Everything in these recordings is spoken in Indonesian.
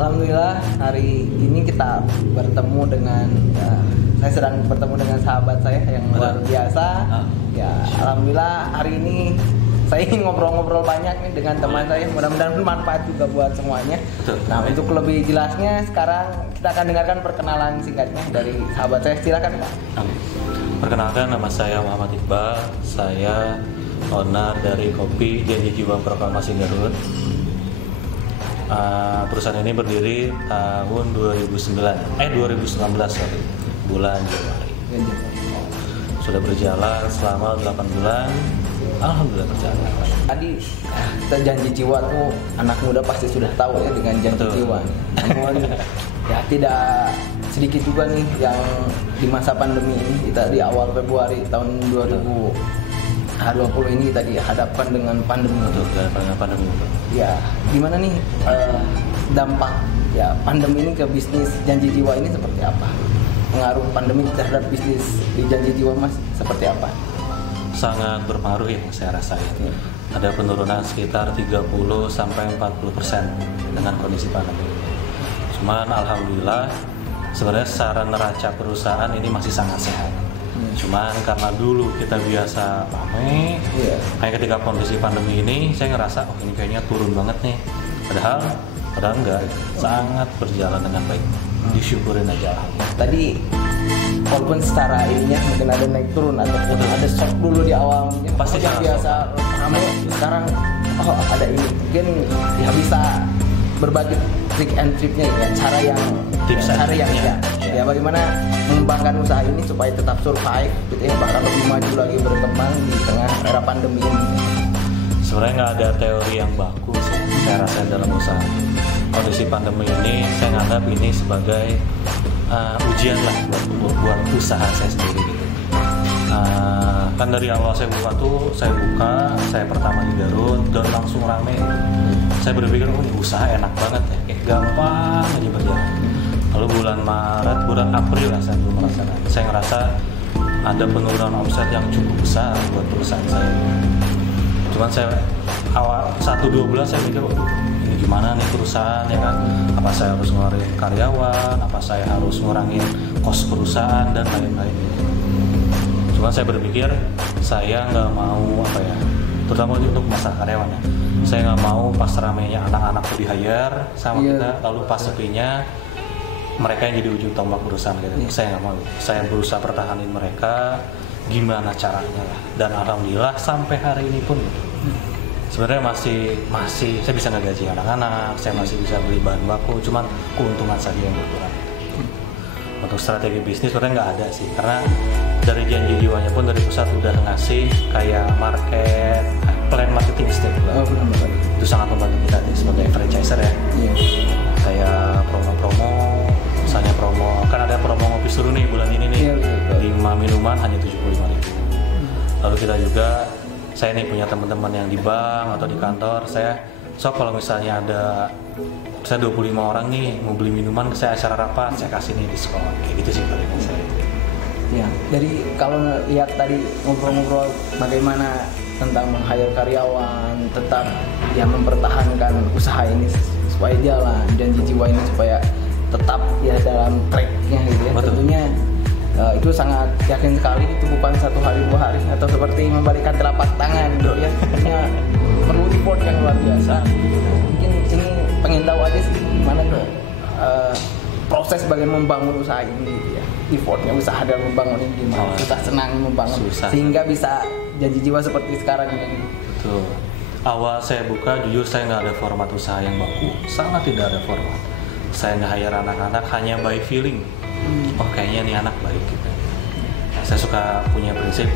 Alhamdulillah hari ini kita bertemu dengan saya sedang bertemu dengan sahabat saya yang luar biasa. Ya, alhamdulillah hari ini saya ingin ngobrol-ngobrol banyak nih dengan teman saya. Mudah-mudahan bermanfaat juga buat semuanya. Nah, untuk lebih jelasnya sekarang kita akan dengarkan perkenalan singkatnya dari sahabat saya. Silakan, Pak. Perkenalkan, nama saya Muhammad Iqbal. Saya owner dari Kopi Janji Jiwa Proklamasi Garut. Perusahaan ini berdiri tahun 2019 bulan Januari. Sudah berjalan selama 8 bulan. Alhamdulillah berjalan. Tadi Janji Jiwa tuh anak muda pasti sudah tahu ya dengan Janji Jiwa. Namun ya tidak sedikit juga nih yang di masa pandemi ini, kita di awal Februari tahun 2020 ini kita dihadapkan dengan pandemi. Dengan pandemi. Ya, gimana nih dampak ya pandemi ini ke bisnis Janji Jiwa ini seperti apa? Pengaruh pandemi terhadap bisnis di Janji Jiwa Mas seperti apa? Sangat berpengaruh ya, saya rasa ya. Ada penurunan sekitar 30-40% dengan kondisi pandemi. Cuman alhamdulillah sebenarnya secara neraca perusahaan ini masih sangat sehat. Cuman karena dulu kita biasa rame, kayak ketika kondisi pandemi ini saya ngerasa ini kayaknya turun banget nih. Padahal enggak, sangat berjalan dengan baik. Disyukurin aja. Tadi walaupun secara ininya mungkin ada naik turun ataupun ada shock dulu di awal, pasti yang biasa ramai sekarang ada ini mungkin ya bisa berbagi trick and tripnya ya, cara yang ya bagaimana mengembangkan usaha ini supaya tetap survive gitu ya, bahkan lebih maju lagi berkembang di tengah era pandemi ini. Sebenarnya nggak ada teori yang baku sih saya rasa dalam usaha. Kondisi pandemi ini saya nganggap ini sebagai ujian lah buat usaha saya sendiri gitu. Kan dari awal saya pertama di Garut dan langsung rame. Saya berpikir usaha enak banget ya, kayak gampang aja berjalan. Lalu bulan April lah saya belum merasakan. Saya ngerasa ada penurunan omset yang cukup besar buat perusahaan saya. Cuman saya awal 1-2 bulan saya mikir, ini gimana nih perusahaan ya kan? Apa saya harus ngeluarin karyawan? Apa saya harus ngurangin kos perusahaan dan lain-lain? Cuman saya berpikir saya nggak mau terutama untuk masalah karyawan ya. Saya nggak mau pas ramainya anak-anak di hire sama kita, lalu pas sepinya mereka yang jadi ujung tombak perusahaan gitu. Saya nggak mau. Saya berusaha pertahanin mereka gimana caranya lah. Dan alhamdulillah sampai hari ini pun sebenarnya masih saya bisa ngegaji anak-anak, saya masih bisa beli bahan baku, cuman keuntungan saja yang berkurang. Untuk strategi bisnis sebenarnya nggak ada sih, karena dari Janji Jiwanya pun dari pusat udah ngasih kayak plan marketing step. Itu sangat membantu kita nih sebagai franchiser ya. Kayak promo-promo, misalnya kan ada promo ngopi seru nih bulan ini nih, 5 minuman hanya 75.000. Lalu kita juga, saya nih punya teman-teman yang di bank atau di kantor, kalau misalnya ada saya 25 orang nih mau beli minuman, saya acara rapat, saya kasih nih diskon, kayak gitu sih paling saya. Ya, dari kalau lihat tadi ngobrol-ngobrol bagaimana tentang meng-hire karyawan, tetap ya mempertahankan usaha ini supaya jalan, Janji Jiwa ini supaya tetap ya dalam tracknya gitu ya. Tentunya itu sangat yakin sekali, itu bukan 1 hari 2 hari atau seperti membalikan telapak tangan gitu ya. Tentunya perlu effort yang luar biasa. Mungkin ini pengen tahu aja sih gimana tuh proses bagaimana membangun usaha ini gitu ya. Effortnya usaha dalam membangun ini gimana? Susah senang membangun sehingga bisa Janji Jiwa seperti sekarang ini. Betul. Awal saya buka, jujur saya nggak ada format usaha yang baku, sangat tidak ada format. Saya nge-hire anak-anak hanya by feeling. Oh kayaknya nih anak baik gitu. Saya suka punya prinsip,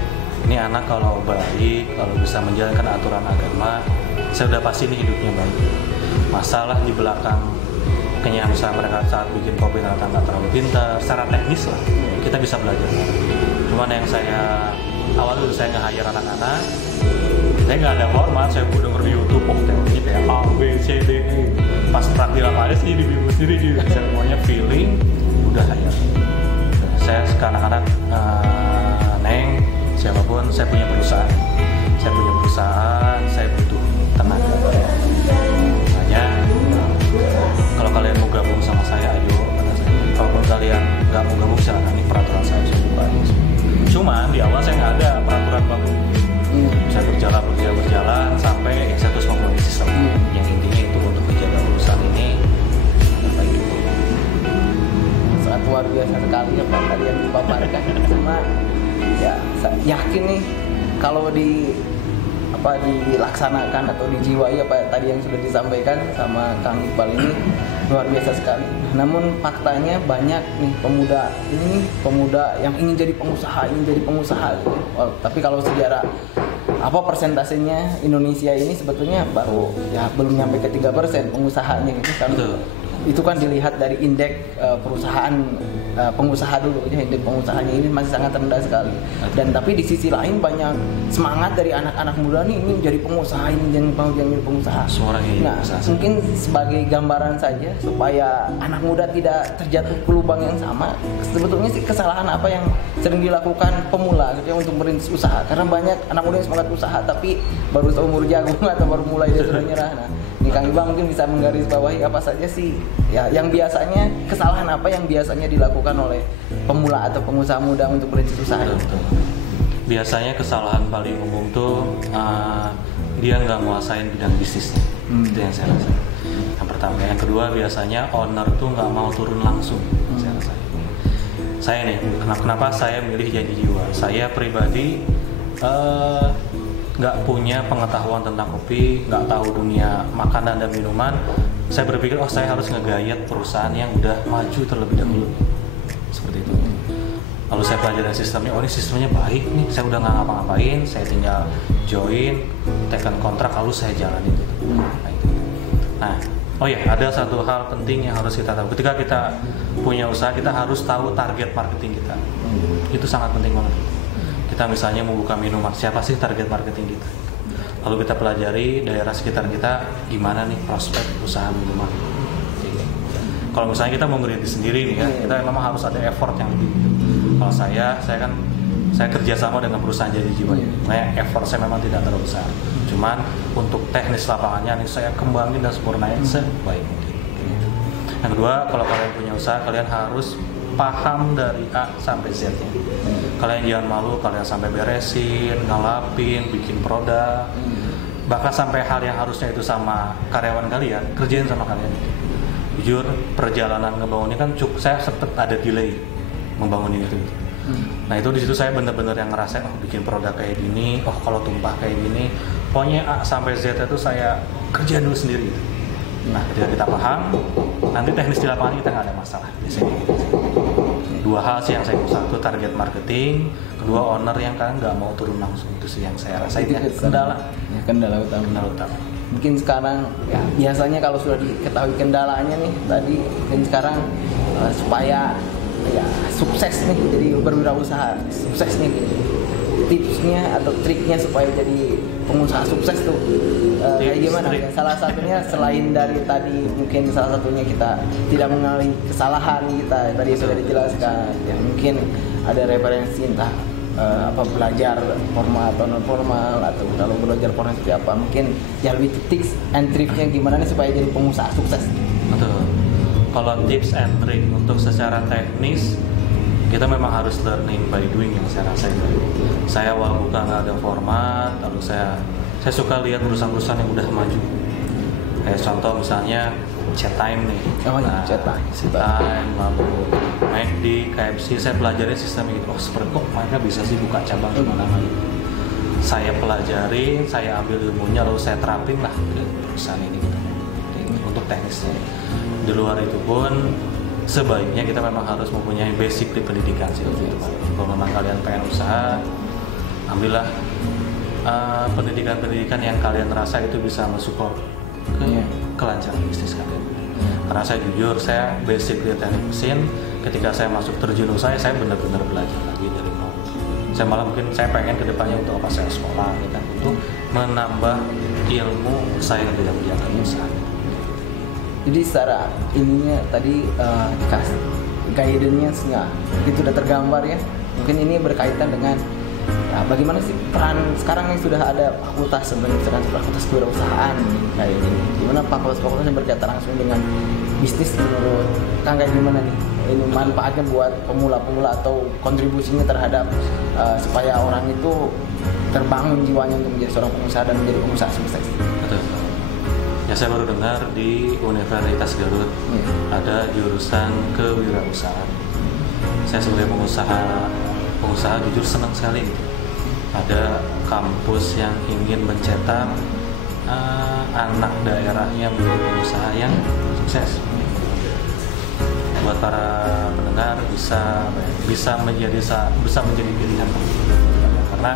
ini anak kalau baik, kalau bisa menjalankan aturan agama, saya udah pasti nih hidupnya baik. Masalah di belakang kenyang usaha mereka saat bikin kopi ternyata nggak terlalu pintar, secara teknis lah kita bisa belajar. Cuman yang awal dulu saya nge-hire anak-anak, saya nggak ada format, saya denger di YouTube, teorinya kayak A, B, C, D, E. Pas praktik lapangan sih di bingung sendiri juga, saya semuanya feeling, udah hire. Saya ke anak-anak, Neng, siapapun, saya punya perusahaan, saya butuh tenaga. Makanya kalau kalian mau biasa sekali apa tadi yang dipaparkan. Cuma ya saya yakin nih kalau dilaksanakan atau dijiwai apa tadi yang sudah disampaikan sama Kang Iqbal ini luar biasa sekali. Namun faktanya banyak nih pemuda yang ingin jadi pengusaha gitu. Oh, tapi kalau sejarah apa persentasenya Indonesia ini sebetulnya baru ya belum nyampe ke 3% pengusahanya gitu kan. Itu kan dilihat dari indeks perusahaan pengusaha dulu ya, indeks pengusahanya ini masih sangat rendah sekali. Dan tapi di sisi lain banyak semangat dari anak-anak muda nih ingin jadi pengusaha, ingin jadi pengusaha. Nah, mungkin sebagai gambaran saja supaya anak muda tidak terjatuh ke lubang yang sama, sebetulnya sih kesalahan apa yang sering dilakukan pemula gitu ya untuk merintis usaha. Karena banyak anak muda yang semangat usaha tapi baru seumur jagung atau baru mulai dia sudah nyerah. Nah, ini Kang Iqbal mungkin bisa menggarisbawahi apa saja sih ya yang biasanya kesalahan apa yang biasanya dilakukan oleh pemula atau pengusaha muda untuk merintis usaha. Biasanya kesalahan paling umum tuh dia nggak menguasain bidang bisnisnya. Itu yang saya rasa. Yang pertama, yang kedua biasanya owner tuh nggak mau turun langsung. Saya rasa. Saya nih, kenapa saya milih Janji Jiwa? Saya pribadi nggak punya pengetahuan tentang kopi, nggak tahu dunia makanan dan minuman. Saya berpikir, saya harus ngegayat perusahaan yang udah maju terlebih dahulu. Seperti itu. Lalu saya pelajari sistemnya, ini sistemnya baik nih, saya udah nggak ngapa-ngapain, saya tinggal join, tekan kontrak, lalu saya jalanin gitu. Nah, ada satu hal penting yang harus kita tahu. Ketika kita punya usaha, kita harus tahu target marketing kita. Itu sangat penting banget. Kita misalnya mau buka minuman, siapa sih target marketing kita? Lalu kita pelajari daerah sekitar kita, gimana nih prospek usaha minuman. Kalau misalnya kita mau merintis sendiri nih ya, kita memang harus ada effort yang lebih. Kalau saya kerja sama dengan perusahaan Janji Jiwa. Makanya effort saya memang tidak terlalu besar. Cuman untuk teknis lapangannya nih saya kembangin dan sempurnain sebaik mungkin. Yang kedua, kalau kalian punya usaha, kalian harus paham dari A sampai Z-nya. Kalian jangan malu, kalian sampai beresin, ngelapin, bikin produk, bahkan sampai hal yang harusnya itu sama karyawan kalian, kerjain sama kalian. Jujur, perjalanan ngebangun ini kan saya sempet ada delay membangun ini. Nah itu di situ saya benar-benar yang ngerasain, bikin produk kayak gini, kalau tumpah kayak gini, pokoknya A sampai Z itu saya kerjain dulu sendiri. Nah ketika kita paham, nanti teknis di lapangan kita nggak ada masalah biasanya. Dua hal sih yang saya satu target marketing, kedua owner yang kan nggak mau turun langsung, itu sih yang saya rasa itu kendala utama. Mungkin sekarang ya biasanya kalau sudah diketahui kendalanya nih tadi, mungkin sekarang supaya ya sukses nih jadi berwirausaha sukses nih, tipsnya atau triknya supaya jadi pengusaha sukses tuh kayak gimana? Ya, salah satunya selain dari tadi mungkin salah satunya kita tidak mengalami kesalahan kita tadi sudah dijelaskan. Ya mungkin ada referensi entah belajar formal atau non formal, atau kalau belajar formal seperti apa, mungkin ya lebih tips and triknya gimana nih supaya jadi pengusaha sukses. Betul. Kalau tips and trick untuk secara teknis kita memang harus learning by doing yang saya rasain. Saya walaupun nggak ada format, lalu saya suka lihat perusahaan-perusahaan yang udah maju. Kayak contoh misalnya Chat Time nih. Chat Time, lalu McD, KFC, saya pelajari sistemnya gitu. Seperti kok mereka bisa sih buka cabang di mana-mana. Saya pelajari, saya ambil ilmunya, lalu saya terapin lah ke perusahaan ini gitu. Untuk teknisnya. Di luar itu pun sebaiknya kita memang harus mempunyai basic di pendidikan sih. Kalau memang kalian pengen usaha, ambillah pendidikan yang kalian rasa itu bisa mensupport kelancaran bisnis kalian. Karena saya jujur, saya basic di teknik mesin, ketika saya masuk terjun usaha, saya benar-benar belajar lagi dari nol. Saya malah mungkin saya pengen kedepannya untuk apa saya sekolah, gitu, untuk menambah ilmu saya dalam menjalankan usaha. Jadi secara ininya tadi dikasih guidance-nya itu udah tergambar ya. Mungkin ini berkaitan dengan bagaimana sih peran sekarang yang sudah ada fakultas sebenarnya fakultas kewirausahaan kayak gini. Gimana fakultas yang berkaitan langsung dengan bisnis menurut Kang, kayak gimana nih? Ini manfaatnya buat pemula-pemula atau kontribusinya terhadap supaya orang itu terbangun jiwanya untuk menjadi seorang pengusaha dan menjadi pengusaha sukses. Betul. Ya saya baru dengar di Universitas Garut ada jurusan kewirausahaan. saya sebagai pengusaha jujur senang sekali ada kampus yang ingin mencetak anak daerahnya menjadi pengusaha yang sukses. Buat para pendengar bisa menjadi pilihan, karena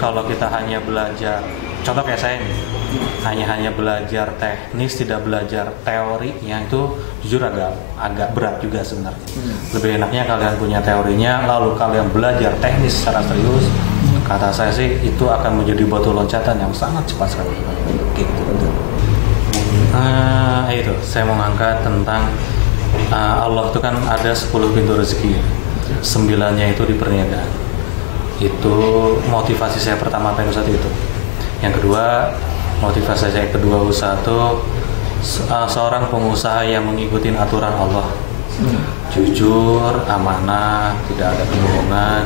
kalau kita hanya belajar, contoh kayak saya nih, hanya belajar teknis, tidak belajar teori, ya itu jujur agak berat juga sebenarnya. Lebih enaknya kalian punya teorinya, lalu kalian belajar teknis secara serius. Kata saya sih itu akan menjadi batu loncatan yang sangat cepat sekali. Gitu. Itu saya mau ngangkat tentang Allah itu kan ada 10 pintu rezeki, 9-nya itu di perniagaan. Itu motivasi saya pertama pada saat itu. Yang kedua, motivasi saya kedua usaha itu seorang pengusaha yang mengikuti aturan Allah, jujur, amanah, tidak ada kebohongan,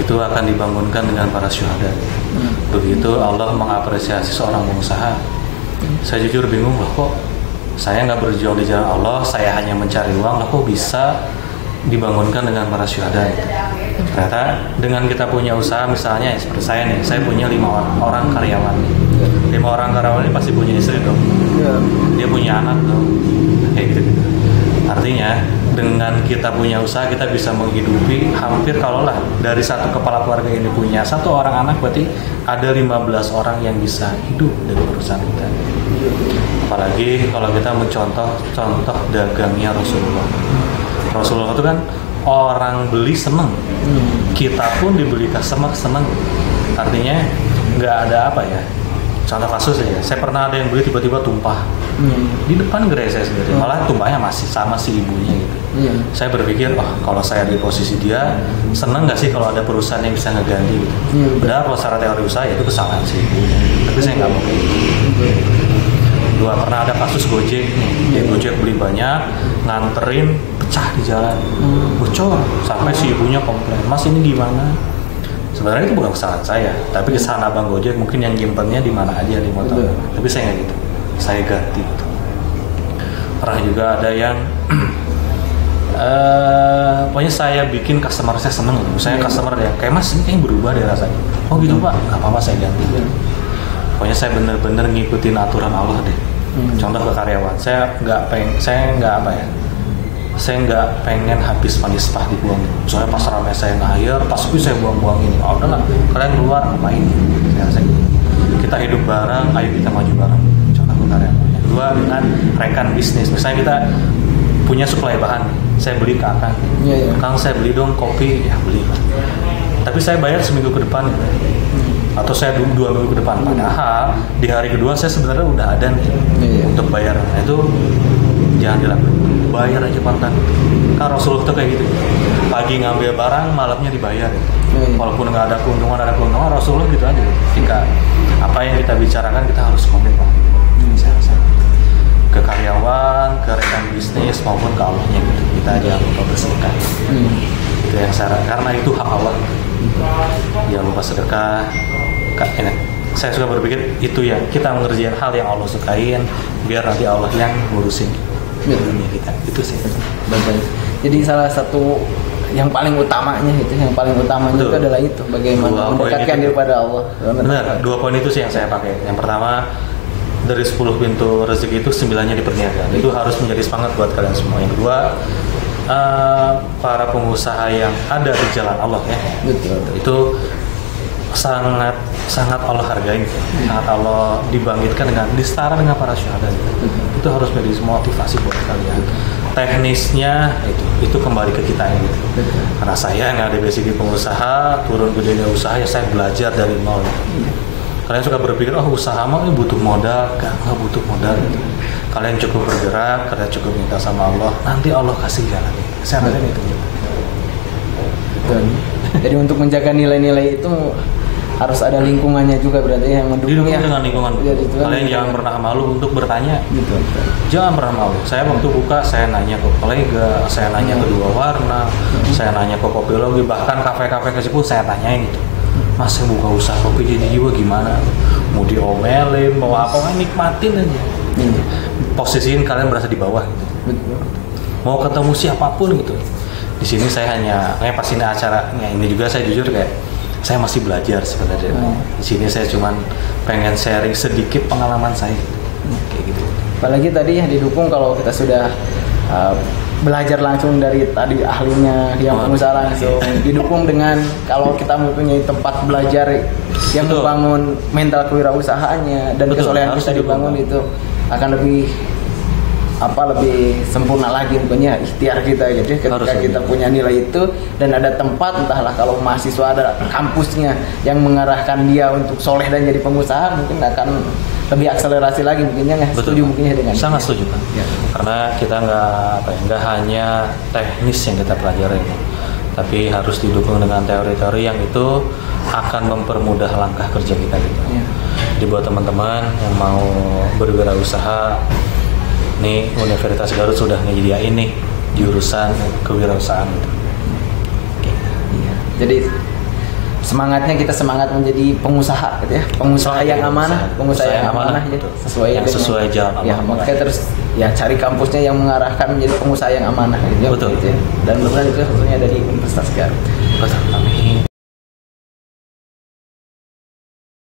itu akan dibangunkan dengan para syuhada. Begitu Allah mengapresiasi seorang pengusaha. Saya jujur bingung, loh kok saya nggak berjuang di jalan Allah, saya hanya mencari uang, loh kok bisa dibangunkan dengan para syuhada. Ternyata dengan kita punya usaha, misalnya seperti saya nih, saya punya 5 orang karyawan nih. 5 orang karyawan ini pasti punya istri dong, dia punya anak dong, kayak gitu. Artinya dengan kita punya usaha, kita bisa menghidupi hampir, kalau lah dari satu kepala keluarga ini punya 1 orang anak, berarti ada 15 orang yang bisa hidup dari perusahaan kita. Apalagi kalau kita mencontoh dagangnya Rasulullah. Rasulullah itu kan orang beli seneng, kita pun dibeli customer seneng. Artinya nggak ada apa ya, contoh kasus ya, saya pernah ada yang beli tiba-tiba tumpah di depan gerai saya sendiri, malah tumpahnya masih sama si ibunya gitu. Saya berpikir, kalau saya di posisi dia, seneng nggak sih kalau ada perusahaan yang bisa ngeganti gitu. Padahal kalau secara teori usaha itu kesalahan si ibunya, tapi saya nggak mau kayak gitu. Dua, pernah ada kasus Gojek nih, Gojek beli banyak, nganterin pecah di jalan, bocor, sampai si ibunya komplain, Mas ini gimana? Sebenarnya itu bukan kesalahan saya, tapi kesalahan abang Gojek, mungkin yang nyimpennya di mana aja di motor. Tapi saya nggak gitu, saya ganti. Pernah juga ada yang pokoknya saya bikin customer saya seneng, misalnya customer ya, kayak Mas ini kayaknya berubah deh rasanya. Oh gitu Pak, nggak apa-apa saya ganti. Pokoknya saya bener-bener ngikutin aturan Allah deh. Contoh ke karyawan, saya nggak pengen habis manispah dibuang. Soalnya pas ramai saya nge-hire, pas itu saya buang-buang ini. Oh udahlah, kalian keluar ngapain? Saya rasa gitu. Kita hidup bareng, ayo kita maju bareng. Contoh ke karyawan. Yang kedua dengan rekan bisnis. Misalnya kita punya suplai bahan, saya beli ke Akang. Kang saya beli dong kopi, ya beli. Tapi saya bayar seminggu ke depan. Atau saya 2 minggu ke depan, padahal di hari kedua saya sebenarnya udah ada nih untuk bayar. Nah, itu jangan dilakukan, bayar aja kontan. Kan Rasulullah tuh kayak gitu, pagi ngambil barang, malamnya dibayar. Walaupun nggak ada keuntungan, Rasulullah gitu aja. Ketika apa yang kita bicarakan, kita harus komit Pak. Ke karyawan, ke rekan bisnis maupun ke Allahnya gitu. Kita jangan lupa bersedekah. Itu yang karena itu hak Allah. Jangan lupa sedekah. Saya suka berpikir itu ya, kita mengerjakan hal yang Allah sukain, biar nanti Allah yang ngurusin dunia kita. Itu sih. Baik. Jadi salah satu yang paling utamanya itu adalah itu, bagaimana mendekatkan diri pada Allah. Benar, 2 poin itu sih yang saya pakai. Yang pertama, dari 10 pintu rezeki itu 9-nya di perniagaan. Itu harus menjadi semangat buat kalian semua. Yang kedua, para pengusaha yang ada di jalan Allah ya. Itu sangat Allah hargai, sangat Allah dibangkitkan dengan disetara dengan para syuhada. Itu harus menjadi motivasi buat kalian. Teknisnya itu kembali ke kita ini. Karena saya nggak ada basic di pengusaha, turun ke dunia usaha ya saya belajar dari nol. Kalian suka berpikir usaha mah ini butuh modal, nggak butuh modal gitu. Kalian cukup bergerak, kalian cukup minta sama Allah, nanti Allah kasih jalan. Saya rasa itu. Jadi untuk menjaga nilai-nilai itu harus ada lingkungannya juga, berarti yang mendukung ya. Dengan lingkungan. Kalian jangan pernah malu untuk bertanya. Jangan pernah malu. Saya waktu buka, saya nanya ke kolega, saya nanya ke Dua Warna, saya nanya ke Kopilogi, bahkan kafe-kafe kecil pun saya tanyain gitu. Mas, saya buka usaha kopi jadi jiwa gimana? Mau diomelin, mau apa? Nikmatin aja. Posisiin kalian berasa di bawah gitu. Mau ketemu siapapun gitu. Di sini saya hanya kayak pas ini acaranya ini juga saya jujur kayak saya masih belajar sebenarnya. Di sini saya cuman pengen sharing sedikit pengalaman saya kayak gitu. Apalagi tadi yang didukung kalau kita sudah belajar langsung dari tadi ahlinya yang pengusaha langsung, didukung dengan kalau kita mempunyai tempat belajar yang membangun mental kewirausahaannya dan kesolehan kita dibangun itu akan lebih lebih sempurna lagi punya ikhtiar kita gitu ketika kita punya nilai itu dan ada tempat, entahlah kalau mahasiswa ada kampusnya yang mengarahkan dia untuk soleh dan jadi pengusaha, mungkin akan lebih akselerasi lagi mungkinnya. Nggak setuju mungkinnya dengan sangat setuju kan ya. Karena kita nggak hanya teknis yang kita pelajari, tapi harus didukung dengan teori-teori yang itu akan mempermudah langkah kerja kita gitu ya. Jadi buat teman-teman yang mau berwirausaha, nih Universitas Garut sudah nyediain nih jurusan kewirausahaan gitu. Iya. Jadi semangatnya kita semangat menjadi pengusaha gitu ya, pengusaha yang amanah, pengusaha yang amanah ya, sesuai yang sesuai jalan Allah. Ya, makanya terus ya cari kampusnya yang mengarahkan menjadi pengusaha yang amanah gitu. Betul. Gitu ya. Dan mudah-mudahan itu hasilnya dari Universitas Garut. Betul. Amin.